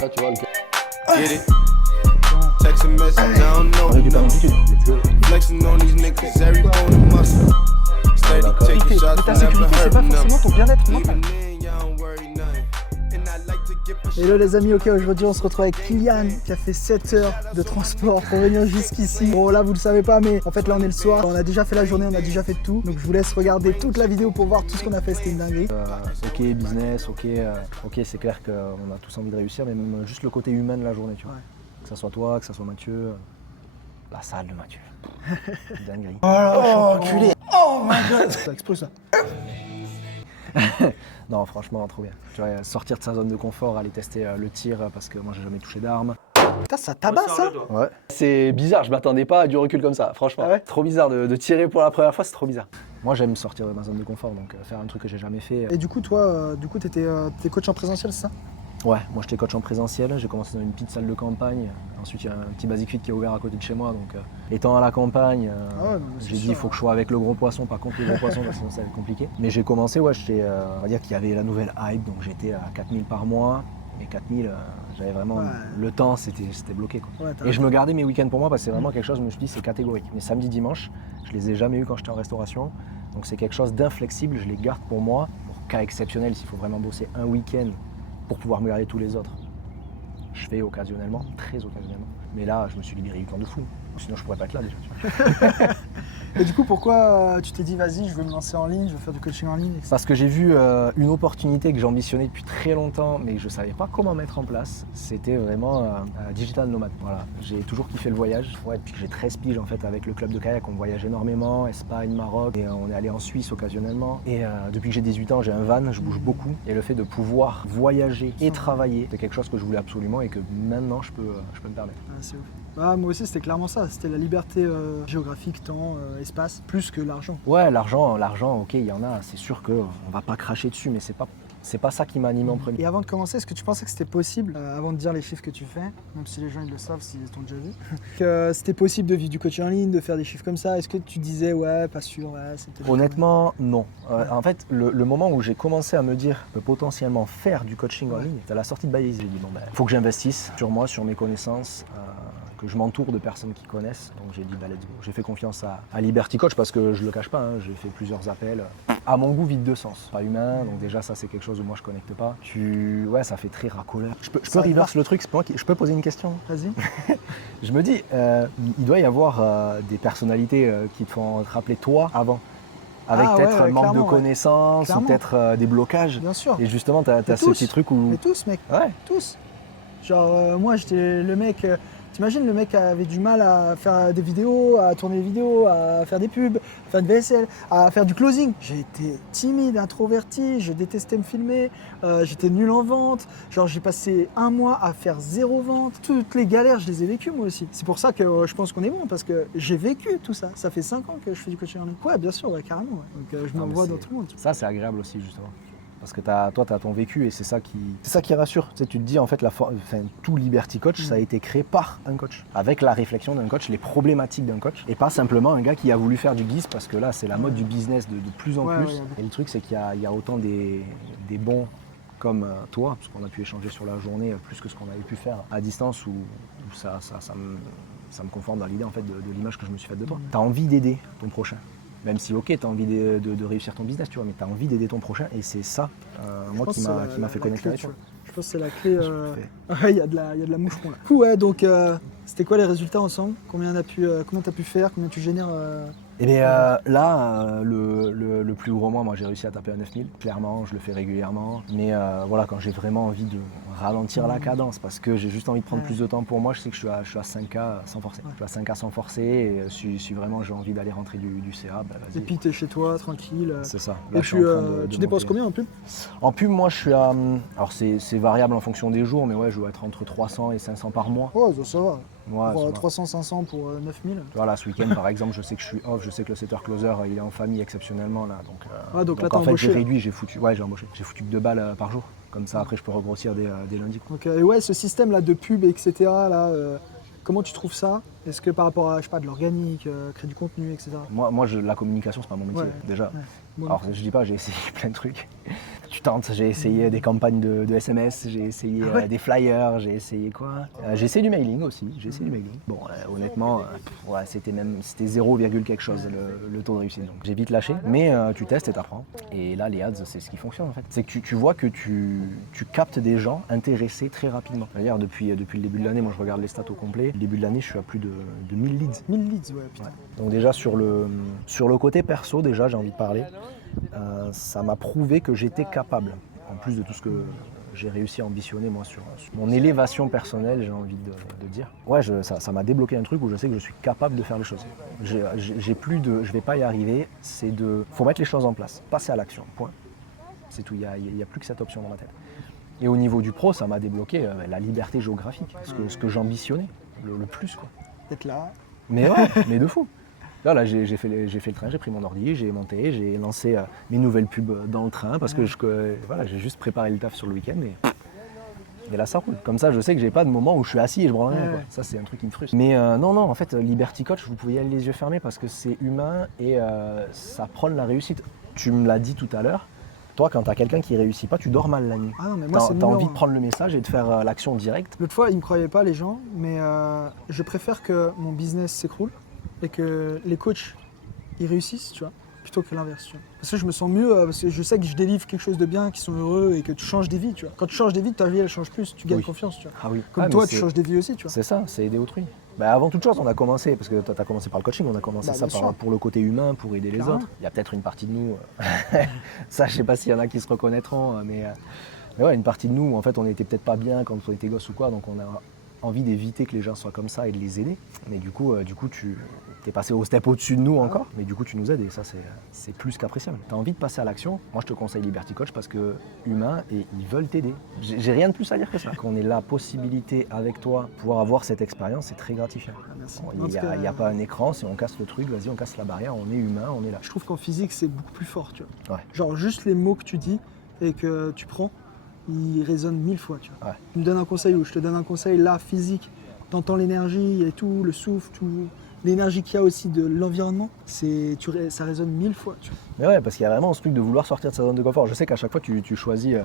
Là, tu vois, le Get it. Text a message, I don't know il est pas compliqué. Flexing on these niggas, every bone and muscle. Steady taking shots, ta never sécurité, c'est hurt pas forcément ton bien-être mental. Even then, y'all don't worry nothing. And I like to give a Hello les amis, ok, aujourd'hui on se retrouve avec Kylian qui a fait 7 heures de transport pour venir jusqu'ici. Bon là vous le savez pas mais en fait là on est le soir, on a déjà fait la journée, on a déjà fait tout. Donc je vous laisse regarder toute la vidéo pour voir tout ce qu'on a fait, c'était une dinguerie. Ok, business, ok, c'est clair qu'on a tous envie de réussir, mais même juste le côté humain de la journée, tu vois. Ouais. Que ça soit toi, que ça soit Mathieu, la salle de Mathieu. Dinguerie. Oh enculé. Oh my god. Ça explose ça. Non, franchement, trop bien. Tu vois, sortir de sa zone de confort, aller tester le tir, parce que moi j'ai jamais touché d'arme. Putain ça tabasse ça. Ouais. C'est bizarre, je m'attendais pas à du recul comme ça, franchement. Ah ouais. Trop bizarre de tirer pour la première fois, c'est trop bizarre. Moi j'aime sortir de ma zone de confort, donc faire un truc que j'ai jamais fait. Et du coup toi, t'étais coach en présentiel c'est ça? Ouais, moi j'étais coach en présentiel, j'ai commencé dans une petite salle de campagne. Ensuite il y a un petit Basic Fit qui est ouvert à côté de chez moi, donc étant à la campagne, Ah ouais, non, mais c'est j'ai dit sûr, il faut que je sois avec le gros poisson, pas contre le gros poisson, parce que sinon ça va être compliqué. Mais j'ai commencé, ouais, on va dire qu'il y avait la nouvelle hype, donc j'étais à 4000 par mois. Et 4000, j'avais vraiment le temps, c'était bloqué quoi. Ouais, Et je me gardais mes week-ends pour moi parce que c'est vraiment quelque chose, je me suis dit c'est catégorique. Mais samedi, dimanche, je les ai jamais eu quand j'étais en restauration, donc c'est quelque chose d'inflexible, je les garde pour moi, pour cas exceptionnel, s'il faut vraiment bosser un week-end pour pouvoir me garder tous les autres. Je fais occasionnellement, très occasionnellement. Mais là, je me suis libéré du temps de fou. Sinon, je pourrais pas être là déjà. Tu vois. Et du coup pourquoi tu t'es dit vas-y je veux me lancer en ligne, je veux faire du coaching en ligne, etc. Parce que j'ai vu une opportunité que j'ambitionnais depuis très longtemps, mais que je savais pas comment mettre en place. C'était vraiment digital nomade. Voilà. J'ai toujours kiffé le voyage. Ouais, depuis que j'ai 13 piges en fait avec le club de kayak, on voyage énormément, Espagne, Maroc, et on est allé en Suisse occasionnellement. Et depuis que j'ai 18 ans, j'ai un van, je bouge beaucoup. Et le fait de pouvoir voyager et travailler, c'est quelque chose que je voulais absolument et que maintenant je peux me permettre. Ah, c'est ouf. Ah, moi aussi c'était clairement ça, c'était la liberté géographique, temps, espace, plus que l'argent. Ouais, l'argent, ok, il y en a, c'est sûr qu'on va pas cracher dessus, mais c'est pas ça qui m'a animé en premier. Et avant de commencer, est-ce que tu pensais que c'était possible, avant de dire les chiffres que tu fais, même si les gens ils le savent, s'ils t'ont déjà vu, que c'était possible de vivre du coaching en ligne, de faire des chiffres comme ça? Est-ce que tu disais ouais, pas sûr, ouais, c'était... Honnêtement, non. En fait, le moment où j'ai commencé à me dire que potentiellement faire du coaching en ligne, c'est à la sortie de Baïs. J'ai dit bon ben, faut que j'investisse sur moi, sur mes connaissances, que je m'entoure de personnes qui connaissent. Donc j'ai dit bah let's go. J'ai fait confiance à Liberty Coach parce que je le cache pas, hein, j'ai fait plusieurs appels. À mon goût, vide de sens. Pas humain, donc déjà ça c'est quelque chose où moi je connecte pas. Ouais, ça fait très racoleur. Je peux reverse le truc, je peux poser une question? Vas-y. Je me dis, il doit y avoir des personnalités qui te font te rappeler toi avant. Avec peut-être un manque de connaissances ou peut-être des blocages. Bien sûr. Et justement, tu as ce petit truc où... Mais tous, mec. Ouais. Tous. Genre, moi, j'étais le mec... T'imagines, le mec avait du mal à faire des vidéos, à tourner des vidéos, à faire des pubs, à faire de VSL, à faire du closing. J'ai été timide, introverti, je détestais me filmer, j'étais nul en vente. Genre, j'ai passé un mois à faire 0 vente. Toutes les galères, je les ai vécues moi aussi. C'est pour ça que je pense qu'on est bon, parce que j'ai vécu tout ça. Ça fait 5 ans que je fais du coaching en ligne. Ouais, bien sûr, ouais, carrément. Ouais. Donc, je m'en vois dans tout le monde. Ça, c'est agréable aussi, justement. Parce que toi, tu as ton vécu et c'est ça qui rassure. Tu sais, tu te dis, en fait, tout Liberty Coach, ça a été créé par un coach. Avec la réflexion d'un coach, les problématiques d'un coach. Et pas simplement un gars qui a voulu faire du guise parce que là, c'est la mode du business de plus en plus. Ouais. Et le truc, c'est qu'il y a autant des bons comme toi, parce qu'on a pu échanger sur la journée plus que ce qu'on avait pu faire à distance, où ça me conforme dans l'idée en fait, de l'image que je me suis faite de toi. Tu as envie d'aider ton prochain. Même si, ok, tu as envie de réussir ton business, tu vois, mais tu as envie d'aider ton prochain et c'est ça, moi, qui m'a fait connecter avec toi. Je pense que c'est la clé. Il y a de la moucheron là. Ouais, donc c'était quoi les résultats ensemble? Combien tu as pu faire? Combien tu génères? Eh bien là, le plus gros mois, moi j'ai réussi à taper à 9000. Clairement, je le fais régulièrement. Mais voilà, quand j'ai vraiment envie de ralentir la cadence, parce que j'ai juste envie de prendre plus de temps pour moi, je sais que je suis à 5K sans forcer. Je suis à 5K sans forcer et si vraiment j'ai envie d'aller rentrer du CA, bah vas-y. Et puis t'es chez toi, tranquille. C'est ça. Là, et puis tu dépenses combien en pub? En pub, moi je suis à... Alors c'est variable en fonction des jours, mais ouais, je dois être entre 300 et 500 par mois. Ouais, ça va. Ouais, pour 300-500 pour 9000. Voilà, ce week-end par exemple, je sais que je suis off, je sais que le setter-closer il est en famille exceptionnellement là. Donc là, en fait embauché, j'ai réduit, j'ai foutu que 2 balles par jour. Comme ça après je peux regrossir dès lundi. Donc, et ouais, ce système là de pub, etc. Là, comment tu trouves ça? Est-ce que par rapport à, je sais pas, de l'organique, créer du contenu, etc. Moi la communication c'est pas mon métier déjà. Ouais. Bon, alors je dis pas, j'ai essayé plein de trucs. tu tentes. J'ai essayé des campagnes de SMS, j'ai essayé des flyers, j'ai essayé quoi. J'ai essayé du mailing aussi. Bon, honnêtement, c'était 0, quelque chose le taux de réussite. Donc j'ai vite lâché. Mais tu testes et t'apprends. Et là, les ads, c'est ce qui fonctionne en fait. C'est que tu vois que tu captes des gens intéressés très rapidement. D'ailleurs, depuis le début de l'année, moi je regarde les stats au complet. Le début de l'année, je suis à plus de 1000 leads. 1000 leads, ouais, putain. Donc déjà sur le côté perso, déjà j'ai envie de parler, ça m'a prouvé que j'étais capable, en plus de tout ce que j'ai réussi à ambitionner moi sur mon élévation personnelle, j'ai envie de dire. Ouais, ça m'a débloqué un truc où je sais que je suis capable de faire les choses. J'ai plus de, je vais pas y arriver, faut mettre les choses en place, passer à l'action, point. C'est tout, il y a plus que cette option dans ma tête. Et au niveau du pro, ça m'a débloqué la liberté géographique, ce que j'ambitionnais le plus quoi. D'être là. Mais ouais, mais de fou. Là j'ai fait le train, j'ai pris mon ordi, j'ai monté, j'ai lancé mes nouvelles pubs dans le train parce que j'ai juste préparé le taf sur le week-end et là ça roule. Comme ça, je sais que j'ai pas de moment où je suis assis et je branle rien. Quoi. Ça, c'est un truc qui me frustre. Mais non, en fait, Liberty Coach, vous pouvez y aller les yeux fermés parce que c'est humain et ça prône la réussite. Tu me l'as dit tout à l'heure. Toi, quand tu as quelqu'un qui réussit pas, tu dors mal la nuit. Ah non, mais moi, t'as envie de prendre le message et de faire l'action directe. L'autre fois, ils me croyaient pas les gens, mais je préfère que mon business s'écroule et que les coachs ils réussissent, tu vois, plutôt que l'inverse. Tu vois. Parce que je me sens mieux, parce que je sais que je délivre quelque chose de bien, qu'ils sont heureux et que tu changes des vies, tu vois. Quand tu changes des vies, ta vie elle change plus, tu gagnes confiance, tu vois. Ah oui. Comme toi, tu changes des vies aussi, tu vois. C'est ça, c'est aider autrui. Bah, avant toute chose, on a commencé, parce que toi tu as commencé par le coaching, on a commencé ça pour le côté humain, pour aider les autres. Il y a peut-être une partie de nous, ça je sais pas s'il y en a qui se reconnaîtront, mais ouais, une partie de nous, en fait on était peut-être pas bien quand on était gosse ou quoi, donc on a envie d'éviter que les gens soient comme ça et de les aider. Mais du coup tu es passé au step au-dessus de nous encore, mais du coup tu nous aides et ça c'est plus qu'appréciable. Tu as envie de passer à l'action, moi je te conseille Liberty Coach parce que humain et ils veulent t'aider. J'ai rien de plus à dire que ça. Qu'on ait la possibilité avec toi de pouvoir avoir cette expérience, c'est très gratifiant. Merci. Il n'y a pas un écran, si on casse le truc, vas-y on casse la barrière, on est humain, on est là. Je trouve qu'en physique c'est beaucoup plus fort, tu vois. Ouais. Genre juste les mots que tu dis et que tu prends, ils résonnent 1000 fois, tu vois. Ouais. Tu me donnes un conseil ou je te donne un conseil là, physique, t'entends l'énergie et tout, le souffle, tout, l'énergie qu'il y a aussi de l'environnement, ça résonne 1000 fois, tu vois. Mais ouais, parce qu'il y a vraiment ce truc de vouloir sortir de sa zone de confort. Je sais qu'à chaque fois tu choisis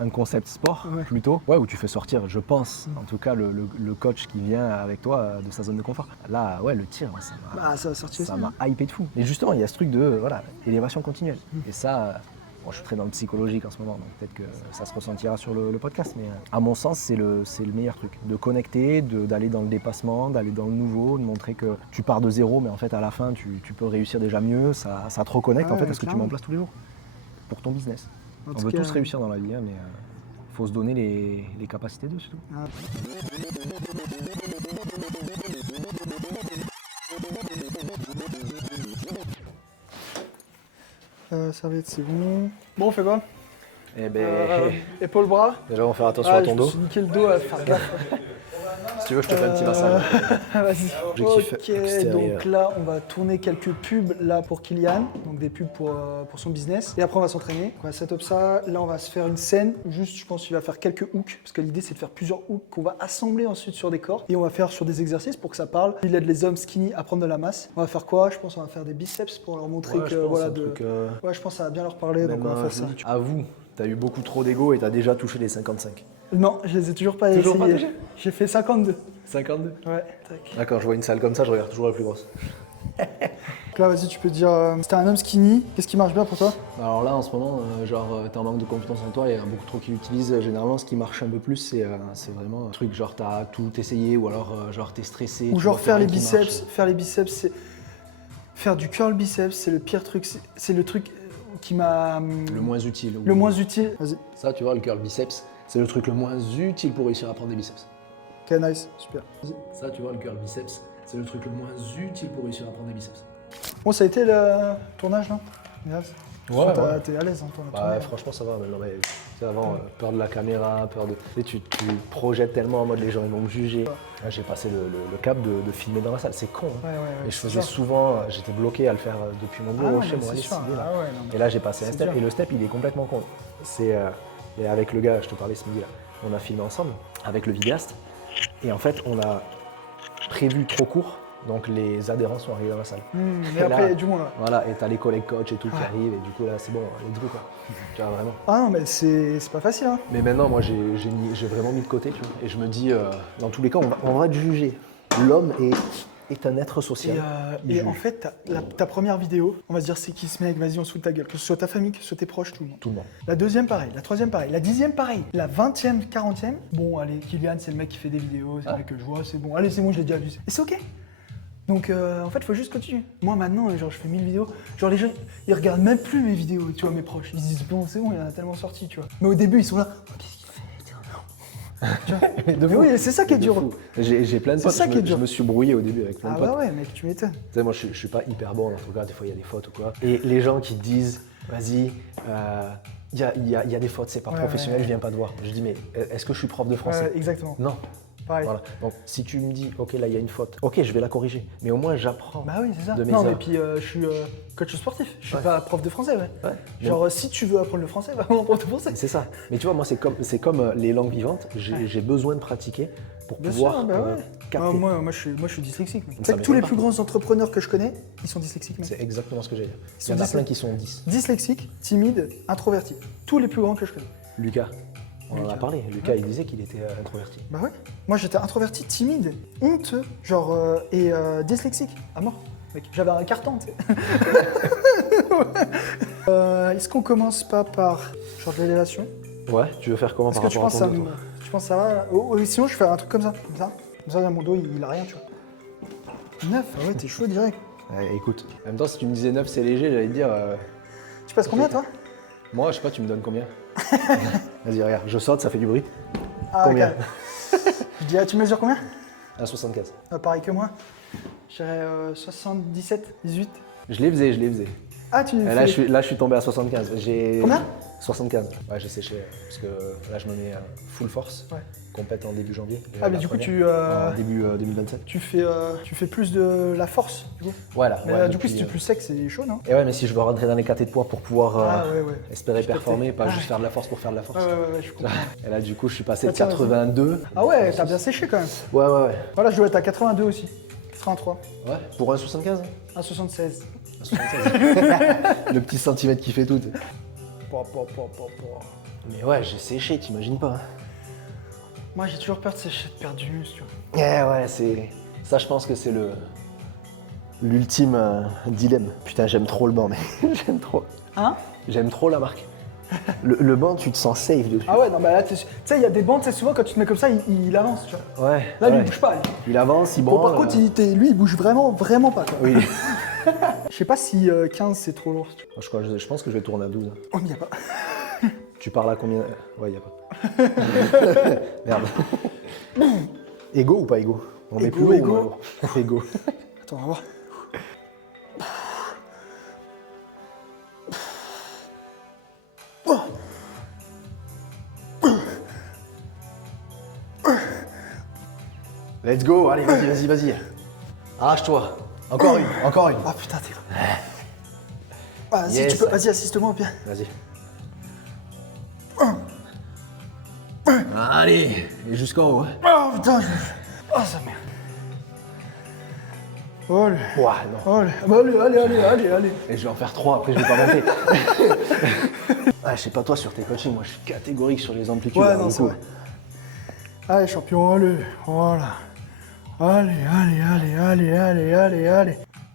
un concept sport plutôt, où tu fais sortir, je pense, en tout cas le coach qui vient avec toi de sa zone de confort. Là, ouais, le tir, ça m'a hypé de fou. Et justement, il y a ce truc de élévation continuelle. Et ça, je suis très dans le psychologique en ce moment, donc peut-être que ça se ressentira sur le podcast, mais à mon sens, c'est le meilleur truc. De connecter, d'aller dans le dépassement, d'aller dans le nouveau, de montrer que tu pars de zéro, mais en fait, à la fin, tu peux réussir déjà mieux. Ça te reconnecte en fait à ce que tu mets en place tous les jours pour ton business. On veut tous réussir dans la vie, mais il faut se donner les capacités de, surtout. Serviette, c'est bon. Bon, on fait quoi? Eh ben, épaule bras. déjà, on va faire attention à ton dos. Je me suis niqué le dos à faire gaffe. Si tu veux, je te fais un petit massage. Vas-y. Objectif Ok, extérieur. donc là, on va tourner quelques pubs là pour Kylian, donc des pubs pour son business. Et après, on va s'entraîner. On va set up ça. Là, on va se faire une scène. Juste, je pense qu'il va faire quelques hooks, parce que l'idée, c'est de faire plusieurs hooks qu'on va assembler ensuite sur des corps. Et on va faire sur des exercices pour que ça parle. Il aide les hommes skinny à prendre de la masse. On va faire quoi? Je pense qu'on va faire des biceps pour leur montrer que voilà. Ouais, je pense que ça va bien leur parler, donc on va faire ça. Avoue, t'as eu beaucoup trop d'ego et t'as déjà touché les 55. Non, je les ai toujours pas Toujours pas essayés. J'ai fait 52. 52? Ouais, tac. D'accord, je vois une salle comme ça, je regarde toujours la plus grosse. Donc là, vas-y, tu peux dire, si t'es un homme skinny, qu'est-ce qui marche bien pour toi? Alors là, en ce moment, t'es en manque de confiance en toi, il y a beaucoup trop qui l'utilisent. Généralement, ce qui marche un peu plus, c'est vraiment un truc genre t'as tout essayé ou alors t'es stressé. Ou genre faire les biceps, c'est... Faire du curl biceps, c'est le pire truc, c'est le truc qui m'a... Le moins utile. Le moins utile. Vas-y. Ça, tu vois, le curl biceps, c'est le truc le moins utile pour réussir à prendre des biceps. Ok, nice, super. Vas-y. Ça, tu vois, le curl biceps, c'est le truc le moins utile pour réussir à prendre des biceps. Bon, ça a été le tournage là? Ouais. T'es à l'aise, hein, toi, Ouais, franchement, ça va. Non, mais, tu sais, avant, peur de la caméra, peur de. Tu projettes tellement en mode les gens ils vont me juger. Là, j'ai passé le cap de filmer dans la salle. C'est con. Hein. Ouais, et je faisais souvent, j'étais bloqué à le faire depuis mon bureau chez moi. Et là, j'ai passé un step. Et le step, il est complètement con. Et avec le gars, je te parlais ce midi là, on a filmé ensemble avec le vidéaste. Et en fait, on a prévu trop court. Donc les adhérents sont arrivés dans la salle. Mais Et après, là- il y a du monde. Là. Voilà, et t'as les collègues coach et tout qui Ouais. arrivent, et du coup là c'est bon, let's go quoi. Tu vois, vraiment. Ah non, mais c'est pas facile. Hein. Mais maintenant, moi j'ai vraiment mis de côté, tu vois. Et je me dis, dans tous les cas, on va te juger. L'homme est un être social. Il Et juge. en fait, ta première vidéo, on va se dire c'est qui ce mec, vas-y, on se fout de ta gueule. Que ce soit ta famille, que ce soit tes proches, tout le monde. Tout le monde. La deuxième, pareil. La troisième, pareil. La 10e, pareil. La 20e, 40e. Bon, allez, Kylian, c'est le mec qui fait des vidéos, c'est le mec que je vois, c'est bon. Allez, c'est bon, je l'ai déjà vu. Et c'est ok. Donc, en fait, il faut juste continuer. Moi, maintenant, genre, je fais 1000 vidéos. Genre, les gens, ils regardent même plus mes vidéos, tu vois, mes proches. Ils se disent, bon, c'est bon, il y en a tellement sorti, tu vois. Mais au début, ils sont là. Oh, qu'est-ce qu'il fait? Tu vois. De Mais fou. oui, c'est ça qui est De dur. fou. J'ai plein de C'est potes, ça qui est dur. je me suis brouillé au début avec plein de Ah potes. bah ouais, mec, tu m'étonnes. Tu sais, moi, je suis pas hyper bon en orthographe, des fois, il y a des fautes ou quoi. Et les gens qui disent, vas-y, il y a des fautes, c'est pas Ouais, professionnel, ouais. je viens pas te voir. Je dis, mais est-ce que je suis prof de français? Ouais, exactement. Non. Pareil. Voilà. Donc, si tu me dis, ok, là, il y a une faute, ok, je vais la corriger. Mais au moins, j'apprends. Bah oui, c'est ça. De mes Non, mais erreurs. puis je suis coach sportif. Je suis Ouais. pas prof de français, ouais. Ouais. Genre, si tu veux apprendre le français, va voir un prof de français. C'est ça. Mais tu vois, moi, c'est comme les langues vivantes. J'ai besoin de pratiquer pour Bien pouvoir sûr, bah ouais. capter. Moi, je suis dyslexique. mec. Ça Tu sais que tous m'étonne les pas. plus grands entrepreneurs que je connais, ils sont dyslexiques. mec. C'est exactement ce que j'ai dit. Il sont y en a dyslexiques. plein qui sont 10. Dyslexiques, timides, introvertis. Tous les plus grands que je connais. Lucas, on en a Lucas. parlé. Lucas, il disait qu'il était introverti. Bah ouais. Moi, j'étais introverti, timide, honteux, genre, et dyslexique, à mort. Mec, j'avais un carton, tu sais. Est-ce qu'on commence pas par genre de l'élévation? Ouais, tu veux faire comment Est-ce par que tu rapport penses à que ton ça, dos, toi tu penses que ça va? Sinon, je fais un truc comme ça. Comme ça, mon dos, il a rien, tu vois. 9, ah ouais, t'es chaud direct. Ouais, écoute, en même temps, si tu me disais 9, c'est léger, j'allais te dire. Tu passes combien, toi? Moi, je sais pas, tu me donnes combien? Vas-y, regarde, je saute, ça fait du bruit. Ah, Combien? ok. Je dirais, tu mesures combien? À 75. Pareil que moi. Je dirais 77, 18. Je les faisais. Ah, tu Et fais... là, je suis tombé à 75. Combien? 75. Ouais, j'ai séché. Parce que là, je me mets full force. Ouais. Compète en début janvier. Ah, mais du coup, En début 2027. tu fais plus de la force, du coup. Voilà. Mais ouais, du coup, depuis, si tu es plus sec, c'est chaud, non? Et ouais, mais si je veux rentrer dans les catés de poids pour pouvoir Ouais. espérer Je captais. performer, pas Ah. juste faire de la force pour faire de la force. Ouais, je comprends. Et là, du coup, je suis passé Ah, de tiens, 82. Ah ouais, t'as bien séché quand même. Ouais. Voilà, je dois être à 82 aussi. 83. Ouais, pour un 75 À 76. Un 76. Le petit centimètre qui fait tout. tu sais. Mais ouais, j'ai séché, t'imagines pas. Moi, j'ai toujours peur de sécher, de perdre du muscle, tu vois. Ouais, c'est. Ça, je pense que c'est l'ultime dilemme. Putain, j'aime trop le banc, mais j'aime trop. Hein? J'aime trop la marque. Le banc, tu te sens safe dessus. Ah ouais, non, bah là, tu sais, il y a des bandes, tu sais, souvent, quand tu te mets comme ça, il avance, tu vois. Ouais. Là, lui, ouais. il bouge pas. Lui. Il avance, il Bon, branle. par contre, lui, il bouge vraiment pas, quoi. Oui. Je sais pas si 15, c'est trop lourd. tu vois. Je pense que je vais tourner à 12. Oh, mais y a pas. Tu parles à combien? Ouais, y a pas. Merde. Ego ou pas ego? On met Ego, plus lourd ou ego. moins lourd? Ego. Attends, on va voir. Let's go, allez, vas-y. Arrache-toi. Encore une. Ah putain, t'es là. Ah, si Yes. tu peux, vas-y, assiste-moi, bien. Vas-y. Allez, et jusqu'en haut. Hein. Oh putain, oh ça merde. Allez, Ouah, non. allez. Et je vais en faire 3, après je vais pas monter. Ah, je sais pas toi sur tes coachings, moi je suis catégorique sur les amplitudes. Ouais, alors, non, du c'est coup. vrai. Allez, champion, allez, voilà. Allez.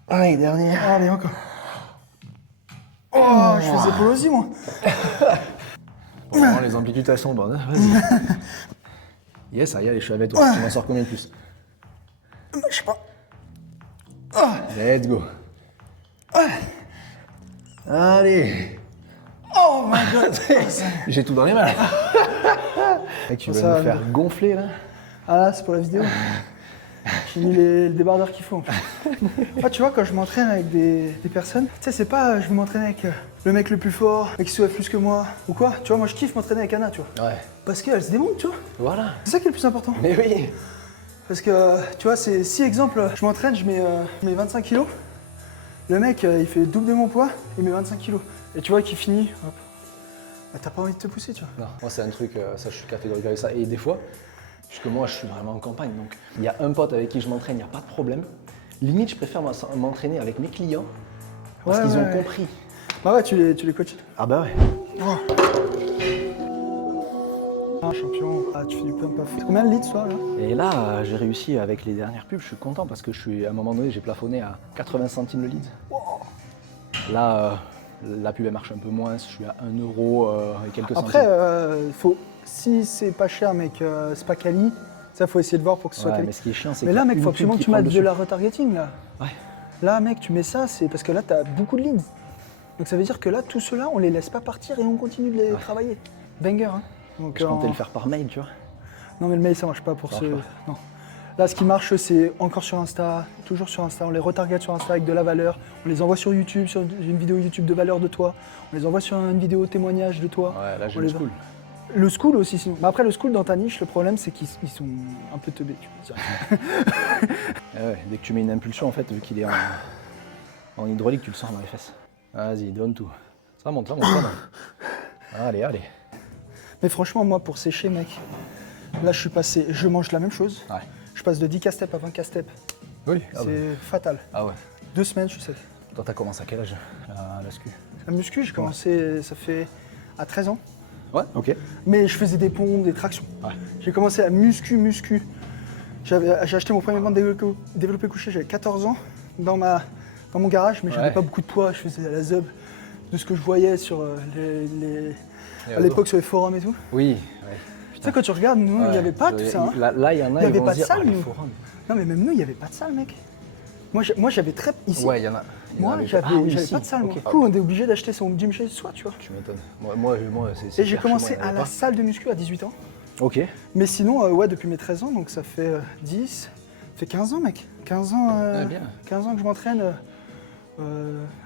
Allez, dernière. Allez, encore. Oh, je faisais Pelosi, moi. Bon, les amplitudes elles sont bonnes, hein. Vas-y. Yes, allez, je suis avec toi. Tu m'en sors combien de plus? Je sais pas. Let's go. Allez. Oh my god. J'ai tout dans les mains. Mec, tu veux Ça, me faire gonfler là? Ah là, c'est pour la vidéo. J'ai mis les débardeurs qu'il faut. Ah, tu vois, quand je m'entraîne avec des personnes, tu sais, c'est pas je vais m'entraîner avec le mec le plus fort, le mec qui soulève plus que moi, ou quoi. Tu vois, moi je kiffe m'entraîner avec Anna, tu vois. Ouais. Parce qu'elle se démonte, tu vois. Voilà. C'est ça qui est le plus important. Mais oui. Parce que, tu vois, c'est si exemple, je m'entraîne, je mets 25 kilos. Le mec, il fait double de mon poids, il met 25 kilos. Et tu vois qu'il finit, hop. Bah, t'as pas envie de te pousser, tu vois. Non, moi c'est un truc, ça je suis catégorique avec ça. Et des fois, puisque moi je suis vraiment en campagne, donc il y a un pote avec qui je m'entraîne, il n'y a pas de problème. Limite, je préfère m'entraîner avec mes clients parce Ouais, qu'ils ont ouais. compris. Bah ouais, tu les coaches. Ah bah ouais. Ah, champion. Ah, tu fais du pump off. Combien de litres, toi, là? Et là, j'ai réussi avec les dernières pubs, je suis content parce que à un moment donné, j'ai plafonné à 80 centimes le litre. Là, la pub elle marche un peu moins, je suis à 1 euro et quelques Après, centimes. si c'est pas cher, mais que c'est pas quali, ça, faut essayer de voir pour que ce soit Ouais, quali. mais ce qui est chiant, c'est Mais qu'il y là, a mec, une faut pub absolument que qui tu prend le mettes de dessus. la retargeting, là. Ouais. Là, mec, tu mets ça, c'est parce que là, tu as beaucoup de leads. Donc ça veut dire que là, tous ceux-là, on les laisse pas partir et on continue de les travailler. Banger, hein. Donc, Je comptais le faire par mail, tu vois. Non, mais le mail, ça marche pas pour Ça ce. marche Non. Là, ce qui marche, c'est encore sur Insta, toujours sur Insta. On les retarget sur Insta avec de la valeur. On les envoie sur YouTube, sur une vidéo YouTube de valeur de toi. On les envoie sur une vidéo témoignage de toi. Ouais, là j'ai On le les- school. Le school aussi, sinon. Mais après, le school dans ta niche, le problème, c'est qu'ils sont un peu teubés, tu peux dire. Ouais, dès que tu mets une impulsion, en fait, vu qu'il est en hydraulique, tu le sens dans les fesses. Vas-y, donne tout. Ça monte, ça monte. Allez, allez. Mais franchement, moi, pour sécher, mec, là, je mange la même chose. Ouais. Je passe de 10 casse-tep à 20 casse-tep. Oui. C'est fatal. Ah ouais. 2 semaines, je suis sec. Toi, t'as commencé à quel âge la SQ? La muscu, j'ai commencé, ça fait à 13 ans. Ouais, ok. Mais je faisais des pompes, des tractions. Ouais. J'ai commencé à muscu. J'ai acheté mon premier banc de développé couché, j'avais 14 ans, dans mon garage, mais j'avais Ouais. pas beaucoup de poids. Je faisais la zub de ce que je voyais sur à l'époque sur les forums et tout. Oui, ouais. Tu sais, quand tu regardes, nous, il n'y avait pas tout ça. Hein. Là, il y en a, Il y ils avait vont pas se de dire, salle, ah, les nous. forums. Non, mais même nous, il n'y avait pas de salle, mec. Moi, j'avais très. Ici, Ouais, il y en a. Il y en moi, avait- j'avais Ah oui, si. pas de salle. Moi. Ok. Du coup, on est obligé d'acheter son gym chez soi, tu vois. Tu m'étonnes. Moi, c'est Et j'ai cher chez commencé moi, il y en à avait la pas. salle de muscu à 18 ans. Ok. Mais sinon, ouais, depuis mes 13 ans, donc ça fait 10, ça fait 15 ans, mec. 15 ans, Ouais, bien. 15 ans que je m'entraîne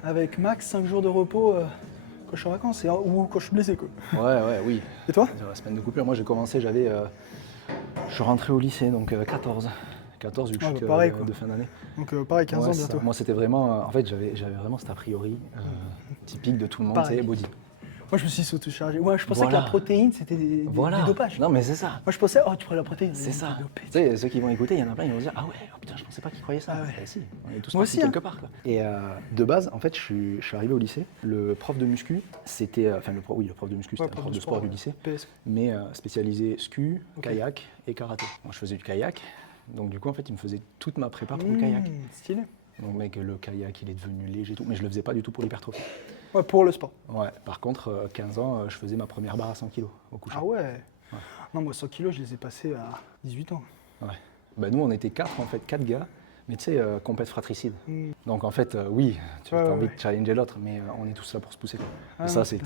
avec max 5 jours de repos quand je suis en vacances ou quand je suis blessé, quoi. Ouais, oui. Et toi? Sur la semaine de coupure, moi j'ai commencé, je suis rentré au lycée, donc 14. 14 vu que Ah, je bah, suis pareil, de quoi. fin d'année. Donc pareil, 15 Ouais, ans c'est ça. bientôt. Moi c'était vraiment, en fait j'avais vraiment cet a priori typique de tout le monde, Pareil. c'est body. Moi, je me suis s'auto-chargé. Ouais, je pensais Voilà. que la protéine, c'était du dopage. Non mais c'est ça. Moi, je pensais, oh, tu prends la protéine. C'est ça. dopé. Tu sais, ceux qui vont écouter, il y en a plein, ils vont se dire, ah ouais, oh putain, je pensais pas qu'ils croyaient ça. Ah ouais. Eh si, on est tous Moi partis aussi, hein. quelque part. Quoi. Et de base, en fait, je suis arrivé au lycée. Le prof de muscu, c'était, le prof de muscu, c'était Ouais, un prof de sport du lycée, PS. mais spécialisé ski, Ok. kayak et karaté. Moi, je faisais du kayak, donc du coup, en fait, il me faisait toute ma prépa pour le kayak. Stylé. Donc mec, le kayak, il est devenu léger et tout, mais je le faisais pas du tout pour l'hypertrophie. Ouais, pour le sport. Ouais. Par contre, 15 ans, je faisais ma première barre à 100 kg au coucher. Ah ouais. Non, moi, 100 kilos, je les ai passés à 18 ans. Ouais. Bah, nous, on était 4 en fait, 4 gars, mais tu sais, compète fratricide. Mm. Donc en fait, oui, tu Ouais, as ouais, envie ouais. de challenger l'autre, mais on est tous là pour se pousser. Quoi. Ah et ça, non, c'était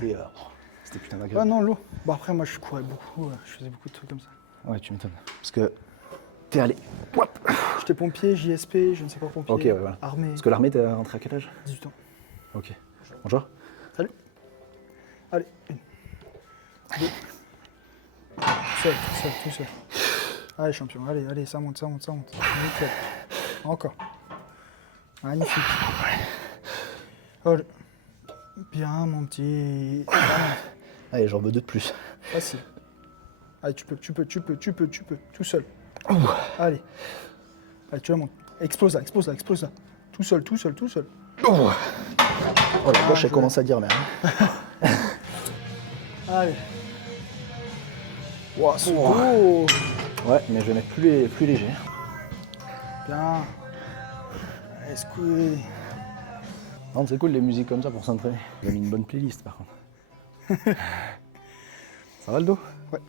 putain Ah d'agréable. non, l'eau. Bon, après, moi, je courais beaucoup, je faisais beaucoup de trucs comme ça. Ouais, tu m'étonnes. Parce que t'es allé. J'étais pompier, JSP, je ne sais pas pompier. Ok, ouais, voilà. Armée, Parce que l'armée, t'es rentré à quel âge? 18 ans. Ok. Bonjour. Salut. Allez, 1, 2. Tout seul. Allez, champion, allez, ça monte. Nickel. Encore. Magnifique. Allez. Bien, mon petit. Allez, j'en veux 2 de plus. Facile. Allez, tu peux, tout seul. Allez. Allez, tu la montes. Explose là. Tout seul. Oh, la gauche, elle je- commence à dire merde. Allez. Wow, c'est beau. Ouais, mais je vais mettre plus léger. Bien. Allez, squeeze. Non, c'est cool les musiques comme ça pour s'entraîner. J'ai mis une bonne playlist par contre. Ça va le dos? Ouais.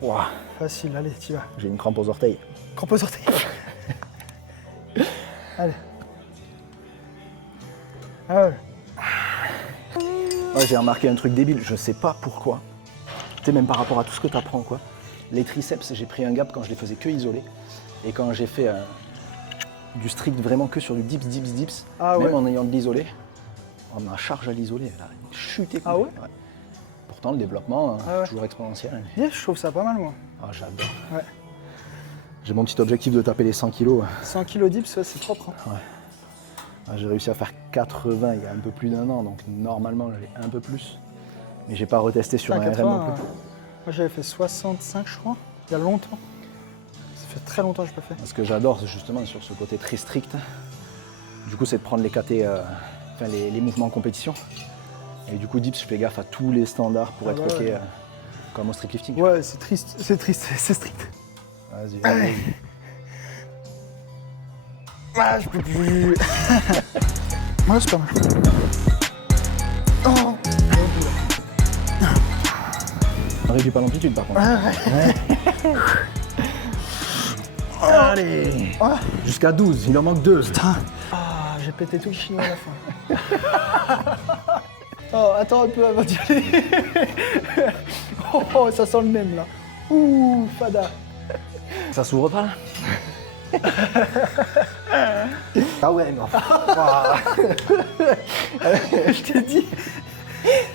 Ouah, Facile, allez, t'y vas. j'ai une crampe aux orteils. Crampe aux orteils. Allez. Ah ouais. Ouais, j'ai remarqué un truc débile, je sais pas pourquoi. Tu sais, même par rapport à tout ce que tu apprends, quoi. Les triceps, j'ai pris un gap quand je les faisais que isolés. Et quand j'ai fait du strict vraiment que sur du dips, Ah même ouais. en ayant de l'isolé, ma charge à l'isolé, elle a chuté. Ah ouais. Pourtant, le développement, Ah ouais. toujours exponentiel. Bien, je trouve ça pas mal, moi. Ah, j'adore. Ouais. J'ai mon petit objectif de taper les 100 kilos. 100 kg dips, ouais, c'est propre. Hein. Ah, j'ai réussi à faire 80 il y a un peu plus d'1 an, donc normalement j'allais un peu plus. Mais j'ai pas retesté sur Ah, un RM 80, non plus. moi, j'avais fait 65, je crois, il y a longtemps. Ça fait très longtemps que je n'ai pas fait. Ce que j'adore justement sur ce côté très strict, du coup, c'est de prendre les KT, les mouvements en compétition. Et du coup, dips, je fais gaffe à tous les standards pour être OK comme au strict-lifting. Ouais, c'est triste, c'est strict. Vas-y. Allez. Ah, je peux plus. Ouais, c'est pas mal. Oh. On réduit pas l'amplitude par contre. Ouais. Allez. Jusqu'à 12, il en manque 2. Putain. Ah, j'ai pété tout le chinois à la fin. Oh, attends un peu avant d'y aller. Oh, ça sent le même là. Ouh, fada. Ça s'ouvre pas là? Ah ouais, non. Je t'ai dit.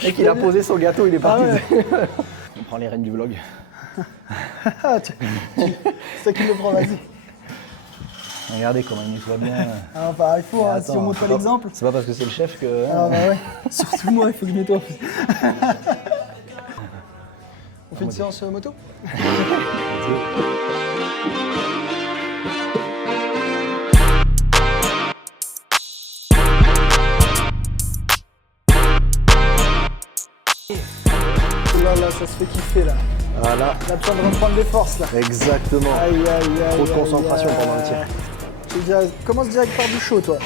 Mec, il a posé son gâteau, il est parti. Ah ouais. On prend les rênes du vlog. Ah, c'est toi qui le prends, vas-y. Regardez comment il nettoie bien. Ah, bah, il faut, hein, si on montre pas l'exemple. C'est pas parce que c'est le chef que. Ah bah ouais, surtout moi, il faut que je nettoie. On fait une séance moto? Là, là, ça se fait kiffer là. Voilà. On a besoin de reprendre des forces là. Exactement. Aïe, aïe, aïe. Trop de aïe, concentration aïe. pendant le tir. Commence direct par du chaud, toi.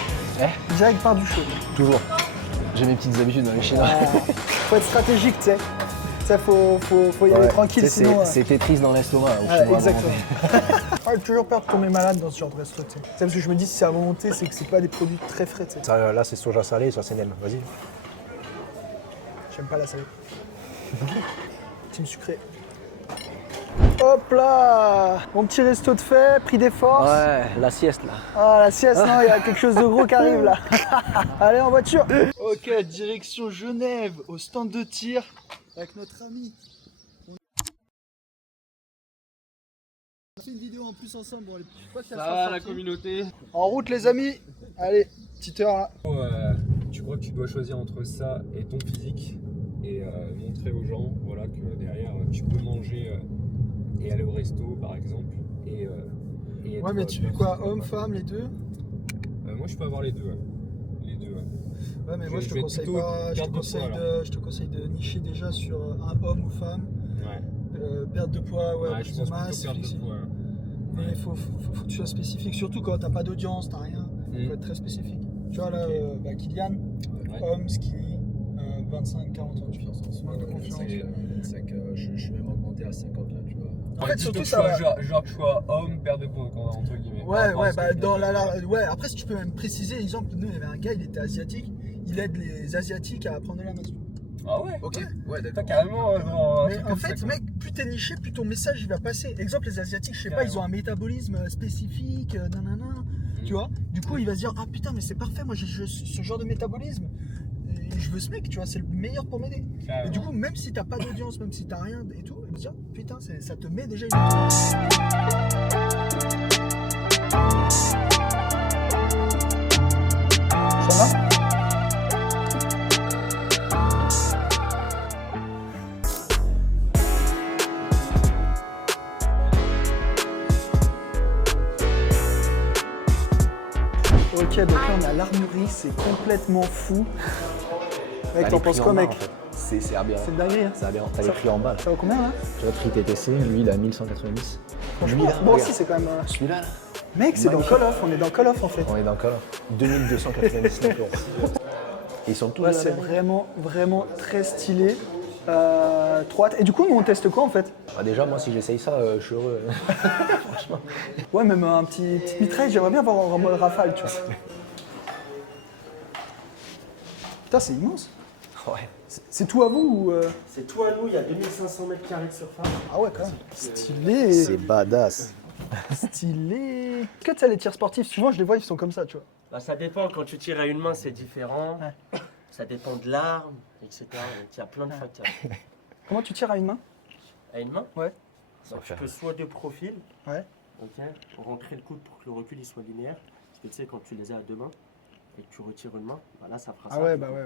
Direct par du chaud. Toujours. J'ai mes petites habitudes dans les chinois. Faut être stratégique, tu sais. Ça, faut y aller tranquille, Tu sais, sinon. c'est Tetris dans l'estomac. Au Ouais, chinois, exactement. J'ai toujours peur de tomber malade dans ce genre de resto, tu sais. C'est parce que je me dis, si c'est à volonté, c'est que c'est pas des produits très frais, tu sais. Ça, là, c'est soja salé, ça, c'est nem. Vas-y. J'aime pas la salée. Team sucré. Hop là! Mon petit resto de fait, pris des forces. Ouais, la sieste là. Ah, la sieste, non, il y a quelque chose de gros qui arrive là. Allez, en voiture. Ok, direction Genève, au stand de tir, avec notre ami. On a fait une vidéo en plus ensemble. Bon, je crois que ça va la communauté. En route, les amis. Allez, petite heure là. Tu crois que tu dois choisir entre ça et ton physique et montrer aux gens voilà, que derrière tu peux manger et aller au resto par exemple. Et Ouais, mais tu fais quoi? Homme, femme, les deux? moi je peux avoir les deux. Ouais. Les deux. Ouais. Ouais, mais moi je te vais conseille plutôt pas. Je te perdre de conseille poids, je te conseille de nicher déjà sur un homme ou femme. Ouais. Perte de poids, ouais, Ouais, prise je de pense masse. plutôt perdre de poids. Mais il faut que tu sois spécifique, surtout quand t'as pas d'audience, t'as rien. Il faut être très spécifique. Tu vois là, Kylian, homme, skinny, 25-40 ans, tu fais en manque de confiance. 25, je suis même augmenté à 50 là, tu vois. En fait, surtout que ça va. genre que je sois homme, perte de poids, entre guillemets. Ouais, bah dans ouais, après si tu peux même préciser, exemple, nous il y avait un gars, il était asiatique, il aide les asiatiques à prendre de la masse. Ah ouais? Ok. Ouais, d'accord. Carrément. Mais en fait, mec, plus t'es niché, plus ton message il va passer. Exemple, les asiatiques, je sais pas, ils ont un métabolisme spécifique, nanana. Tu vois? Du coup, il va se dire, ah putain, mais c'est parfait, moi j'ai ce genre de métabolisme. Et je veux ce mec, tu vois, c'est le meilleur pour m'aider. Et du coup, même si t'as pas d'audience, même si t'as rien et tout, il va se dire, putain, ça te met déjà une. Ça va? Ok, donc là on a l'armurerie, c'est complètement fou. Mec, t'en penses quoi, mec? C'est aberrant. C'est une dinguerie, hein. C'est aberrant. T'as les prix en bas là. Ça vaut combien là? Tu vois, prix TTC, lui il a 1190. Franchement, Lui, là, bon, regarde. si, c'est quand même. Celui-là là. Mec, c'est dans Call of, on est dans Call of en fait. On est dans le cas là. 2299 euros. Et ils sont tous Ouais, là, c'est là. vraiment très stylé. Trop hâte. Et du coup, nous on teste quoi en fait? Bah, déjà, moi si j'essaye ça, je suis heureux. Franchement. Ouais, même un petite mitraille, j'aimerais bien avoir en mode rafale, tu vois. Putain, c'est immense. Ouais. C'est tout à vous ou C'est tout à nous, il y a 2500 mètres carrés de surface. Ah ouais, quand même. Stylé. C'est badass. Stylé. Est-ce que tu sais, les tirs sportifs, souvent je les vois, ils sont comme ça, tu vois. Bah, ça dépend, quand tu tires à une main, c'est différent. Ouais. Ça dépend de l'arme, etc. Donc il y a plein de facteurs. Comment tu tires à une main? À une main, Ouais. bah, tu peux soit de profil, Ouais. ok, rentrer le coude pour que le recul il soit linéaire. Parce que tu sais, quand tu les as à deux mains et que tu retires une main, bah là ça fera ça. Ah ouais, bah ouais.